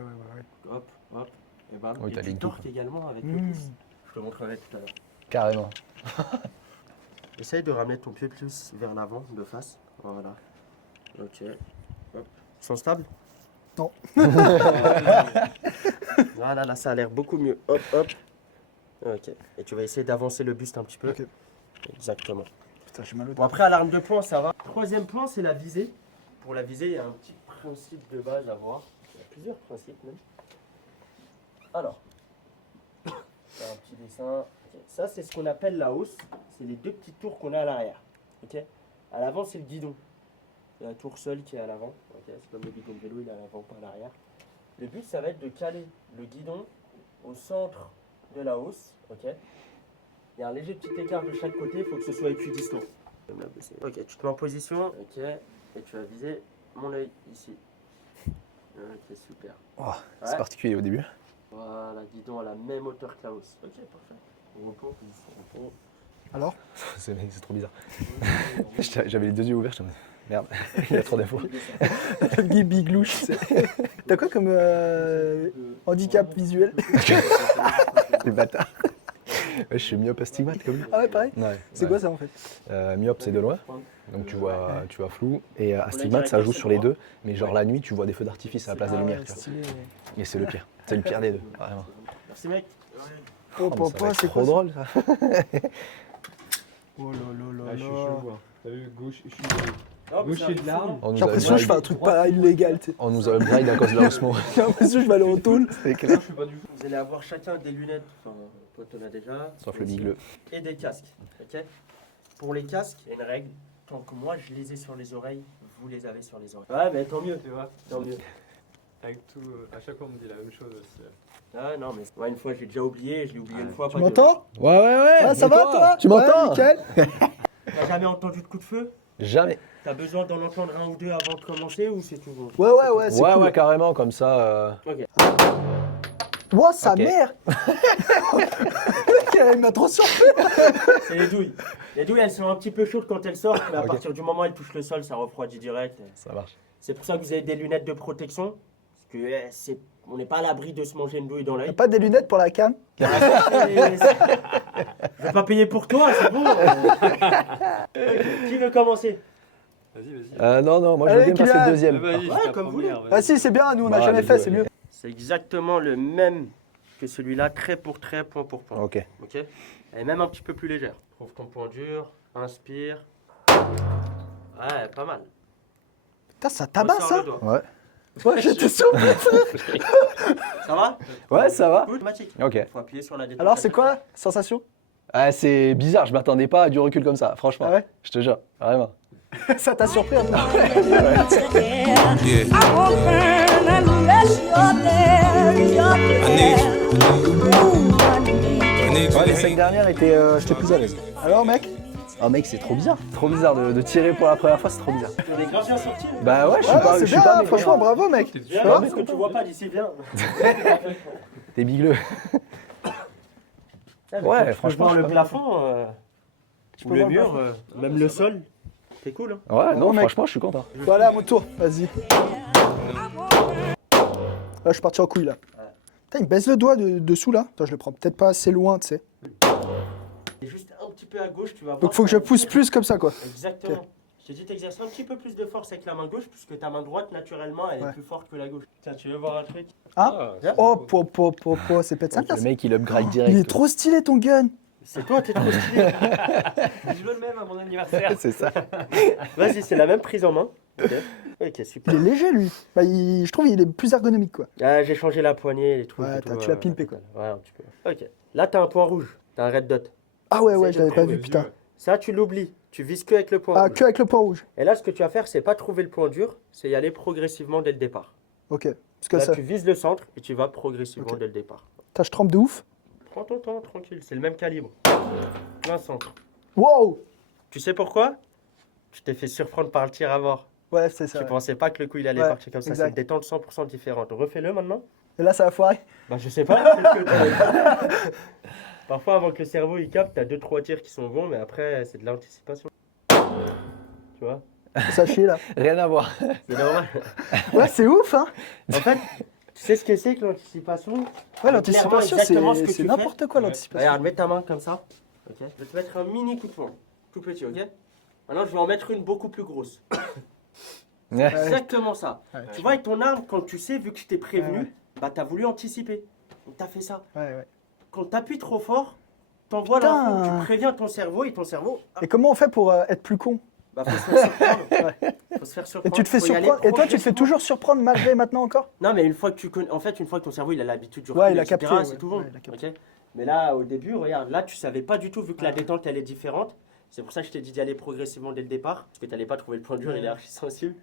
Hop, hop, et bam. Oui, et t'as tu les torques également avec le pouce. Je te montrerai tout à l'heure. Carrément. Essaye de ramener ton pied plus vers l'avant, de face. Voilà. Ok. Hop. Ils sont stables? Non. Voilà, là ça a l'air beaucoup mieux. Hop, hop. Ok. Et tu vas essayer d'avancer le buste un petit peu. Ok. Exactement. Putain, j'ai mal au Bon, après, à l'arme de poing, ça va. Troisième point, c'est la visée. Pour la visée, il y a un petit principe de base à voir. Il y a plusieurs principes même. Alors, c'est un petit dessin. Ok. Ça, c'est ce qu'on appelle la hausse. C'est les deux petites tours qu'on a à l'arrière. Ok. À l'avant, c'est le guidon. C'est la tour seule qui est à l'avant. Ok. C'est comme le guidon de vélo, il est à l'avant, pas à l'arrière. Le but, ça va être de caler le guidon au centre de la hausse. Ok. Il y a un léger petit écart de chaque côté, il faut que ce soit équidistant. Ok, tu te mets en position, ok, et tu vas viser mon œil ici. Ok, super. Oh, c'est particulier au début. Voilà, guidon à la même hauteur que la hausse. Ok, parfait. Repos, repos. Alors C'est trop bizarre. J'avais les deux yeux ouverts, je me dis, merde, il y a trop d'infos. Guy Biglouche, c'est. T'as quoi comme handicap visuel? Les bâtards. Ouais, je suis myope astigmate comme lui. Ah ouais, pareil. Ouais, C'est ouais. quoi ça en fait? Myope, c'est de loin, donc tu vois flou. Et astigmate, ça joue sur les deux, mais genre la nuit, tu vois des feux d'artifice à la place des lumières. Tu vois. Stylé. Et c'est le pire. C'est le pire des deux, vraiment. Merci mec. Oh, Oh, mais ça va être c'est trop quoi ça? drôle ça. Oh là là Ah, là je suis là. chaud, quoi. T'as vu, gauche, je suis Non, mais gaucher de l'arme. On nous J'ai a l'impression que je fais un truc pas illégal, tu sais. On nous a upgrade à cause de la osmo. J'ai l'impression que je vais aller en tôle. C'est clair. Je suis pas du tout. Vous allez avoir chacun des lunettes, enfin, toi t'en as déjà. Sauf le bigleux. Et des casques, ok. Pour les casques, il y a une règle. Tant que moi je les ai sur les oreilles, vous les avez sur les oreilles. Ouais, mais tant mieux, Tu vois, tant mieux. avec tout, à chaque fois on me dit la même chose aussi. Ah non, mais ouais, une fois j'ai déjà oublié, je l'ai oublié une fois. Tu pas deux. m'entends? Ouais. Ah, ça va toi? Tu m'entends? Ouais, nickel. T'as jamais entendu de coup de feu? Jamais. T'as besoin d'en entendre un ou deux avant de commencer ou c'est tout bon? Ouais, c'est Ouais, cool. ouais, carrément, comme ça. Ouah, sa Ok. mère. Le mec, il m'a trop surpris. C'est les douilles. Les douilles, elles sont un petit peu chaudes quand elles sortent, mais à Ok. partir du moment où elles touchent le sol, ça refroidit direct. Ça marche. C'est pour ça que vous avez des lunettes de protection. Parce que on n'est pas à l'abri de se manger une douille dans l'œil. Pas des lunettes pour la cam? Je vais pas payer pour toi, c'est bon. Ok, qui veut commencer? Vas-y. Non, moi je Allez, veux bien passer Kylian. le deuxième. Vas-y, Ouais, je la comme vous première, voulez. vas-y. Ah si, c'est bien, nous on n'a Bah, jamais les fait, deux, c'est allez. mieux. C'est exactement le même que celui-là, trait pour trait, point pour point. Ok. Ok. Elle est même un petit peu plus légère. Trouve ton point dur, inspire. Ouais, pas mal. Putain, ça tabasse Ressors ça. le doigt. Ouais. Ouais, j'étais surpris. Ça va? Ouais, ça va. Automatique. Ok. Faut appuyer sur la détente. Alors, c'est quoi sensation? Ah, c'est bizarre, je m'attendais pas à du recul comme ça, franchement. Ah ouais? Je te jure, vraiment. Ça t'a surpris un peu? Yeah. I won't burn unless you're there. You're there. Ooh, I need Ouais, les 5 dernières étaient, j'étais plus à l'aise. Alors, mec? Oh mec, c'est trop bizarre. Trop bizarre de tirer pour la première fois, c'est trop bizarre. On est grave bien sorti. Bah ouais, je suis Ouais, pas, c'est je suis bien, pas hein, mécontent. franchement, bravo, mec. Viens, vois parce que tu vois pas d'ici, viens. T'es bigleux. Ouais, franchement, voir je le sais plafond, Tu ou peux le voir le mur, même le sol. C'est cool, hein. Ouais, non, mec. franchement, je suis content. Voilà, à mon tour, vas-y. Là, je suis parti en couille, là. Putain, il me baisse le doigt dessous, là. Attends, je le prends peut-être pas assez loin, tu sais. Et juste un petit peu à gauche, tu vas voir. Donc, faut que je pousse plus comme ça, quoi. Exactement. Ok. Je t'ai dit d'exercer un petit peu plus de force avec la main gauche, puisque ta main droite, naturellement, elle Ouais. est plus forte que la gauche. Tiens, tu veux voir un truc? Hein? Viens. Oh, c'est peut-être ça, Le mec, il upgrade direct. Il est trop stylé, ton gun. C'est toi, t'es trop stylé. Je veux le même à mon anniversaire. C'est ça. Vas-y, c'est la même prise en main. Ok, Il super. est léger, lui. Bah, je trouve qu'il est plus ergonomique, quoi. Ah, j'ai changé la poignée, les trucs. Ouais, et tout, tu l'as pimpé, quoi. Ouais, un petit peu. Ok. Là, t'as un point rouge. T'as un red dot. Ah ouais, C'est je l'avais pas le vu, putain. Ça, tu l'oublies. Tu vises que avec le point Ah, rouge. que avec le point rouge. Et là, ce que tu vas faire, c'est pas trouver le point dur, c'est y aller progressivement dès le départ. Ok. Parce que Là, ça. tu vises le centre et tu vas progressivement Ok. dès le départ. Putain, je trempe de ouf. Prends ton temps, tranquille. C'est le même calibre. Plein centre. Wow. Tu sais pourquoi? Tu t'es fait surprendre par le tir à mort. Ouais, c'est ça. Tu ouais. pensais pas que le coup il allait Ouais, partir comme ça. exact. C'est une détente 100% différente. Refais-le maintenant. Et là, ça va foirer. Bah, je sais pas. peut-être que Parfois, avant que le cerveau il capte, t'as 2-3 tirs qui sont bons, mais après, c'est de l'anticipation. Tu vois? Ça chie, là. Rien à voir. C'est normal. Ouais, c'est ouf, hein. En fait, tu sais ce que c'est que l'anticipation? Ouais, l'anticipation, exactement ce que c'est tu n'importe quoi, fais. l'anticipation. Regarde, mets ta main comme ça. Ok. Je vais te mettre un mini coup de poing. tout petit, ok? Maintenant, je vais en mettre une beaucoup plus grosse. Ouais. Exactement ça. Ouais. Tu vois, avec ton arme, quand tu sais, vu que je t'ai prévenu, Ouais. bah t'as voulu anticiper. Donc t'as fait ça. Ouais. Quand t'appuies trop fort, t'envoies Putain. l'info, tu préviens ton cerveau et ton cerveau, Et comment on fait pour être plus con? bah faut se faire surprendre. Faut se faire Et surprendre. tu te fais Faut y aller surprendre. Et toi, tu te fais progressivement. toujours surprendre malgré maintenant encore? Non, mais une fois que tu connais, en fait, une fois que ton cerveau il a l'habitude du Ouais, recul, il a etc., capté, c'est ouais. tout bon. Ouais, il a capté. Ok. Mais là, au début, regarde, là, tu savais pas du tout, vu que la détente elle est différente. C'est pour ça que je t'ai dit d'y aller progressivement dès le départ, parce que t'allais pas trouver le point dur, il est archi sensible.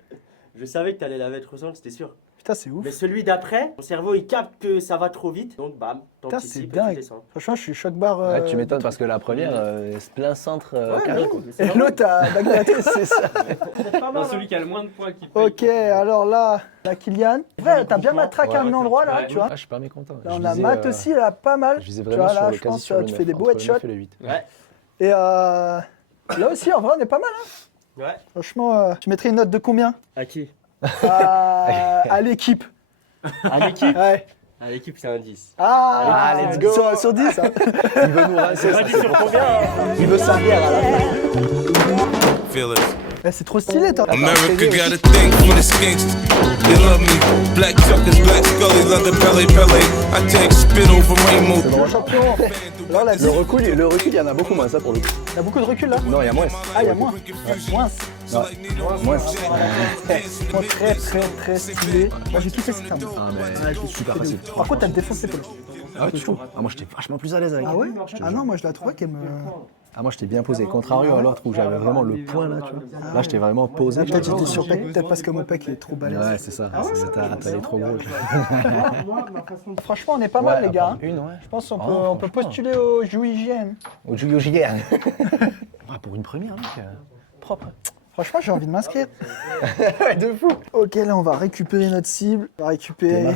Je savais que t'allais la mettre au centre, c'était sûr. Putain, c'est ouf. Mais celui d'après, ton cerveau il capte que ça va trop vite, donc bam, Putain, c'est t'anticipes et tu dingue. descends. Franchement, je suis choc-barre. Ouais, tu m'étonnes parce que la première, c'est plein centre carré. Ouais, quoi. mais c'est Et normal. l'autre à Bagdad, c'est ça. C'est pas Non, mal, celui hein. qui a le moins de points qui paye. Ok, alors là, Kylian. Vrai, t'as bien matraqué Ouais. un endroit là, Ouais. tu vois. Ah, je suis pas mécontent. Là, Je on a visais, Matt aussi, là, pas mal. Je visais Tu vraiment vois, sur là, le je quasi pense sur que le tu 9, fais des beaux entre le 9 headshots. et le 8. Ouais, Et là aussi, en vrai, on est pas mal. Hein. ouais. Franchement, tu mettrais une note de combien À qui? à l'équipe. À l'équipe? Ouais. À l'équipe, c'est un 10. Ah, let's go. Sur 10, hein. Il veut nous rincer, ça, dit c'est sur pour combien, ça. Il veut sa bière à la fin. Feel it. Eh, c'est trop stylé, toi. America got a thing for the skinks. They love me. Black Chuckers, Black Scully, leather belly belly. I take spittle from Rainbow. C'est grand champion. Alors, la Le recul, il y en a beaucoup moins, ça pour le coup. T'as beaucoup de recul là? Non, il y a moins. Ah, il y a moins. Moins. Moins. Très, très stylé. Moi, j'ai kiffé cette arme. Ah, mais Ouais, je l'ai super kiffé de facile. ouf. Par contre, t'as défoncé Polo. Ah ouais, tu trouves? Ah, moi, j'étais vachement plus à l'aise avec. Ah ouais? Ah non, moi, je la trouvais qu'elle me. Ah, moi, j'étais bien posé. Contrario à l'autre où j'avais vraiment le point là, tu vois. Là, j'étais vraiment posé. Peut-être j'étais sur pec, peut-être parce que mon pec il est trop balèze. Ouais, c'est ça. T'as les trop gros. Franchement, on est pas mal, les gars. Hein. Une, ouais. Je pense qu'on Ah, peut, on peut franchement. postuler au JUIGN. Au Juyo JR. Ah, pour une première, mec. Propre. Franchement, j'ai envie de m'inscrire. De fou. Ok, là, on va récupérer notre cible. On va récupérer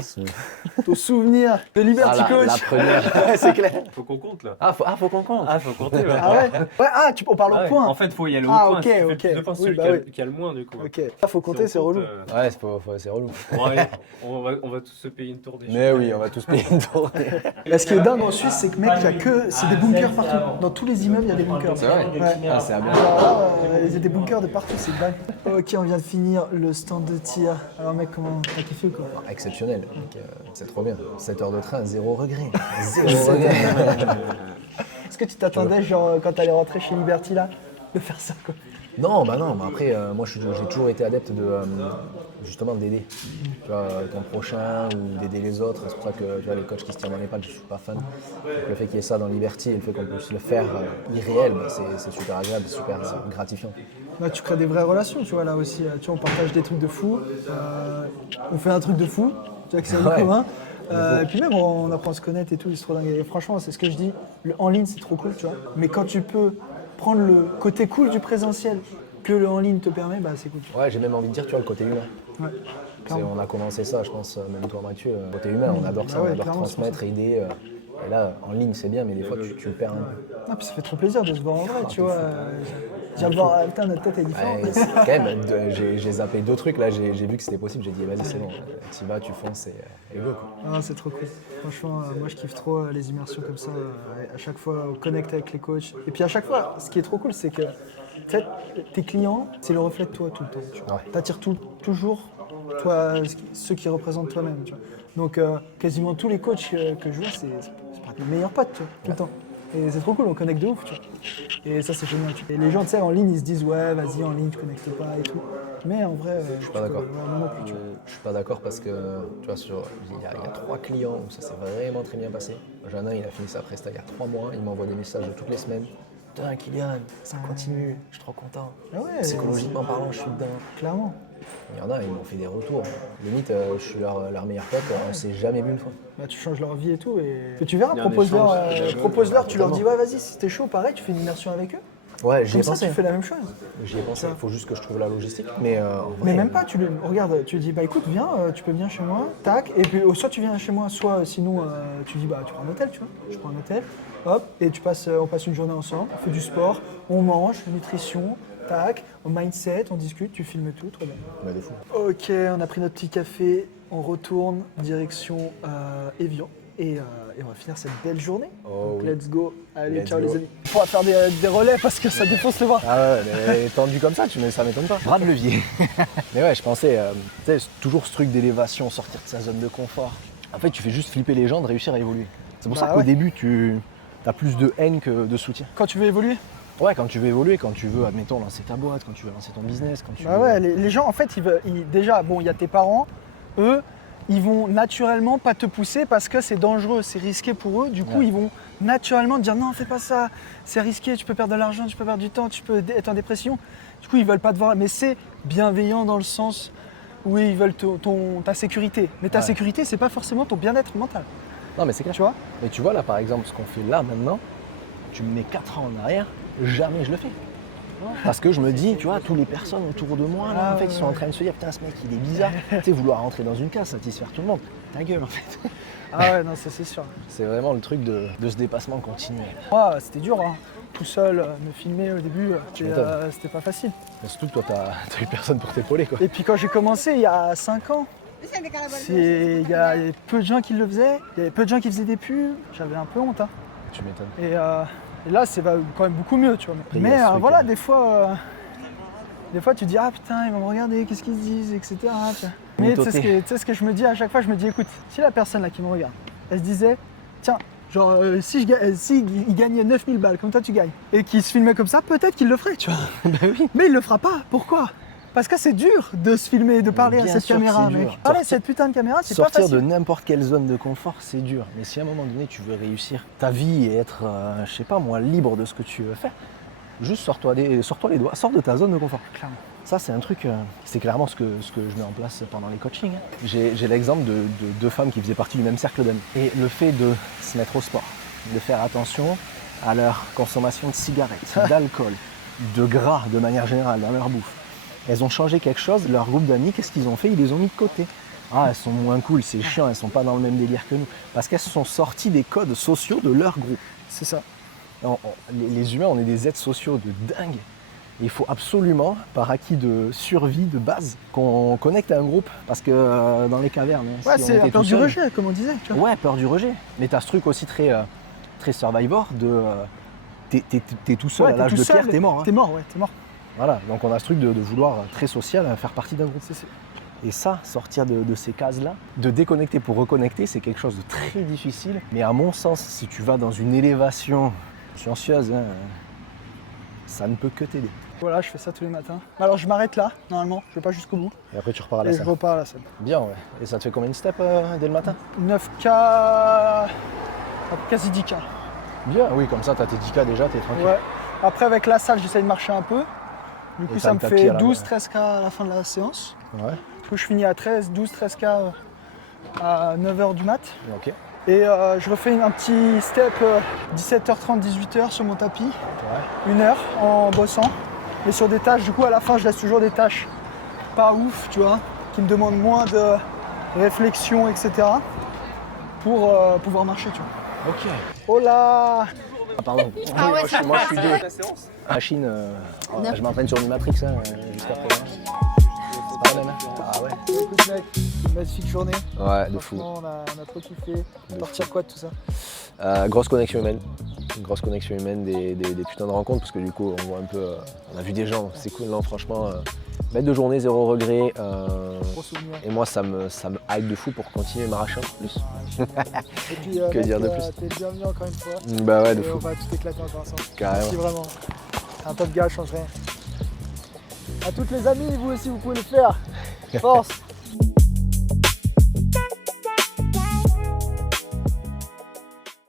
ton souvenir de Liberty Ah, Coach. la première. C'est clair. Faut qu'on compte là. Ah, faut qu'on compte. Ah, faut compter. Ouais. Ah ouais? Ouais, ah, on parle Ouais. au point. En fait, faut y aller au Ah, point. ok, Si tu fais ok. le plus de points, c'est Oui, celui bah qui oui. a le moins du coup. Ok, là, faut compter, Si c'est on relou. compte, Ouais, c'est relou. bon, allez, on va tous se payer une tour des Mais oui, on va tous payer une tournée. Là, ce qui est dingue en Suisse, c'est que mec, il y a que. C'est des bunkers partout. Dans tous les immeubles, il y a des bunkers. C'est vrai? Ouais. Ah, c'est Alors là, il y a des bunkers de partout, c'est dingue. Ok, on vient de finir le stand de tir. Alors mec, comment t'as kiffé ou quoi? Exceptionnel. Donc, c'est trop bien. 7 heures de train, zéro regret. Zéro regret. Est-ce que tu t'attendais, genre, quand t'allais rentrer chez Liberty là, de faire ça quoi? Non, bah non, mais après, moi j'ai toujours été adepte de justement d'aider. Tu vois, ton prochain ou d'aider les autres. C'est pour ça que tu vois, les coachs qui se tiennent dans les pattes, je suis pas fan. Donc, le fait qu'il y ait ça dans Liberty et le fait qu'on puisse le faire irréel, bah, c'est super agréable, c'est super gratifiant. Là, tu crées des vraies relations, tu vois, là aussi. Tu vois, on partage des trucs de fou. On fait un truc de fou, tu vois, que c'est en Ouais. commun. Et puis même, on apprend à se connaître et tout, c'est trop dingue. Et franchement, c'est ce que je dis, en ligne, c'est trop cool, tu vois. Mais quand tu peux prendre le côté cool du présentiel que le en ligne te permet, bah c'est cool. Ouais, j'ai même envie de dire, tu vois, le côté humain. Ouais. On a commencé ça, je pense, même toi Mathieu, côté humain, on adore ça, Ah ouais, on adore clairement, transmettre, aider. Et là, en ligne, c'est bien, mais des fois, tu le perds un peu. Ah, puis ça fait trop plaisir de se voir en vrai, tu vois. Viens le voir, putain, notre tête est différente. Ouais, c'est quand même, j'ai zappé 2 trucs, là, j'ai vu que c'était possible, j'ai dit, vas-y, c'est bon, t'y vas, tu fonces et go, quoi. Ah, c'est trop cool. Franchement, moi je kiffe trop les immersions comme ça. À chaque fois, on connecte avec les coachs. Et puis à chaque fois, ce qui est trop cool, c'est que en fait, tes clients, c'est le reflet de toi tout le temps. Tu vois. Ouais. T'attires toujours toi, ceux qui représentent toi-même. Tu vois. Donc quasiment tous les coachs que je vois, c'est pas mes meilleurs potes, tu vois, tout le temps. Et c'est trop cool, on connecte de ouf, tu vois. Et ça, c'est génial. Tu vois. Et les gens, tu sais, en ligne, ils se disent, ouais, vas-y, en ligne, tu connectes pas et tout. Mais en vrai, Je suis pas d'accord. moi non plus, tu vois. Je suis pas d'accord parce que, tu vois, il y a 3 clients où ça s'est vraiment très bien passé. J'en ai un, il a fini sa presta il y a 3 mois, il m'envoie des messages toutes les semaines. Putain, Kylian, ça continue, je suis trop content. Ah ouais, Psychologiquement parlant, je suis dedans. clairement. Il y en a, ils m'ont fait des retours. Limite, je suis leur meilleur pote, on s'est jamais vu une fois. Bah, tu changes leur vie et tout. Et tu verras, Il y a un propose-leur, échange, propose-leur, tu leur dis, ouais, vas-y, si t'es chaud, pareil, tu fais une immersion avec eux. Ouais, j'y Comme ai ça, pensé. tu fais la même chose. J'y ai pensé, il faut juste que je trouve la logistique. Mais, en vrai, Mais même pas, regarde, tu dis, bah écoute, viens, tu peux venir chez moi, tac, et puis soit tu viens chez moi, soit sinon tu dis, bah tu prends un hôtel, tu vois, je prends un hôtel, hop, et on passe une journée ensemble, on fait du sport, on mange, nutrition, tac, on mindset, on discute, tu filmes tout, trop bien. Bah, de fou. Ok, on a pris notre petit café, on retourne direction Évian, et on va finir cette belle journée. Oh Donc oui. let's go, allez, Let's ciao go. les amis. pourra faire des relais parce que ça défonce les bras. Ah ouais, mais tendu comme ça, ça m'étonne pas. Bras de levier. Mais ouais, je pensais, tu sais, toujours ce truc d'élévation, sortir de sa zone de confort. En fait, tu fais juste flipper les gens de réussir à évoluer. C'est pour ça qu'au début, tu as plus de haine que de soutien. Quand tu veux évoluer. Ouais, quand tu veux évoluer, quand tu veux, admettons, lancer ta boîte, quand tu veux lancer ton business, quand tu veux... Ouais, les gens, en fait, déjà, bon, il y a tes parents, eux, ils vont naturellement pas te pousser parce que c'est dangereux, c'est risqué pour eux. Du coup, ils vont naturellement te dire non, fais pas ça, c'est risqué, tu peux perdre de l'argent, tu peux perdre du temps, tu peux être en dépression. Du coup, ils veulent pas te voir, mais c'est bienveillant dans le sens où ils veulent ta sécurité. Mais ta sécurité, c'est pas forcément ton bien-être mental. Non, mais c'est clair. Tu vois ? Mais tu vois, là, par exemple, ce qu'on fait là, maintenant, tu me mets 4 ans en arrière, jamais je le fais. Parce que je me dis, tu vois, toutes les personnes autour de moi, là, en fait, ils sont en train de se dire, putain, ce mec, il est bizarre. Tu sais, vouloir rentrer dans une case, satisfaire tout le monde. Ta gueule, en fait. Ah ouais, non, ça c'est sûr. C'est vraiment le truc de ce dépassement continuel. Moi, c'était dur, hein. Tout seul, me filmer au début, c'était pas facile. Mais surtout que toi, t'as eu personne pour t'épauler, quoi. Et puis quand j'ai commencé, il y a 5 ans, il y avait peu de gens qui le faisaient, il y avait peu de gens qui faisaient des pubs, j'avais un peu honte. Hein. Tu m'étonnes. Et là, c'est quand même beaucoup mieux, tu vois. Après, Mais voilà, là. des fois, tu dis, ah putain, ils vont me regarder, qu'est-ce qu'ils se disent, etc. Mais tu sais ce que je me dis à chaque fois, je me dis, écoute, si la personne là qui me regarde, elle se disait, tiens, genre, si il gagnait 9000 balles, comme toi tu gagnes, et qu'il se filmait comme ça, peut-être qu'il le ferait, tu vois. Ben oui. Mais il le fera pas. Pourquoi ? Parce que c'est dur de se filmer, de parler à Bien cette sûr que caméra, c'est mec. dur. Parler à cette putain de caméra, c'est pas Sortir facile. de n'importe quelle zone de confort, c'est dur. Mais si à un moment donné, tu veux réussir ta vie et être, je sais pas moi, libre de ce que tu veux faire, juste sors-toi les doigts, sors de ta zone de confort. Clairement. Ça, c'est un truc, c'est clairement ce que je mets en place pendant les coachings. Hein. J'ai l'exemple de 2 femmes qui faisaient partie du même cercle d'amis. Et le fait de se mettre au sport, de faire attention à leur consommation de cigarettes, d'alcool, de gras de manière générale dans leur bouffe. Elles ont changé quelque chose, leur groupe d'amis, qu'est-ce qu'ils ont fait ? Ils les ont mis de côté. Ah, elles sont moins cool, c'est chiant, elles sont pas dans le même délire que nous. Parce qu'elles sont sorties des codes sociaux de leur groupe. C'est ça. Les humains, on est des êtres sociaux de dingue. Il faut absolument, par acquis de survie, de base, qu'on connecte à un groupe. Parce que dans les cavernes, Ouais, si on c'est était la peur tout du seul- rejet, comme on disait. Tu vois. Ouais, peur du rejet. Mais t'as ce truc aussi très survivor de... t'es tout seul Ouais, à t'es l'âge tout de seul, pierre, t'es mort. Hein. T'es mort, ouais, t'es mort. Voilà, donc on a ce truc de vouloir très social, faire partie d'un groupe. Et ça, sortir de ces cases-là, de déconnecter pour reconnecter, c'est quelque chose de très difficile. Mais à mon sens, si tu vas dans une élévation silencieuse, hein, ça ne peut que t'aider. Voilà, je fais ça tous les matins. Alors je m'arrête là, normalement, je vais pas jusqu'au bout. Et après, tu repars à la Et je salle. repars à la salle. Bien, ouais. Et ça te fait combien de steps dès le matin 9K, quasi 10K. Bien, oui, comme ça, t'as tes 10K déjà, t'es tranquille. Ouais. Après, avec la salle, j'essaye de marcher un peu. Du coup, Et ça t'as me le tapis fait à la 12-13K à la fin de la séance. Ouais, Du coup, je finis à 12-13K à 9h du mat. ok. Et je refais un petit step 17h30, 18h sur mon tapis. Ouais. 1 heure en bossant. Et sur des tâches, du coup, à la fin, je laisse toujours des tâches pas ouf, tu vois, qui me demandent moins de réflexion, etc. pour pouvoir marcher, tu vois. Ok. Oh là! Ah, pardon. Ah ouais, moi, je suis deux. Machine, je m'entraîne sur une Matrix jusqu'à présent. C'est pas la même. Hein. Ah ouais. Écoute, mec, une magnifique journée. Ouais, de fou. Franchement, on a trop kiffé. Sortir quoi de tout ça? Grosse connexion humaine. Une grosse connexion humaine, des putains de rencontres, parce que du coup, on voit un peu. On a vu des gens, c'est cool, non, franchement. Bête de journée, 0 regret. Gros souvenir. Et moi, ça me hype de fou pour continuer ma rachette plus. Et puis, Que mec, dire de plus? T'es bienvenu encore une fois. Bah ouais, de Et on fou. va tout éclater encore ensemble. Carrément. Merci vraiment. Un top gars, je change rien. À toutes les amies, vous aussi, vous pouvez le faire. Force!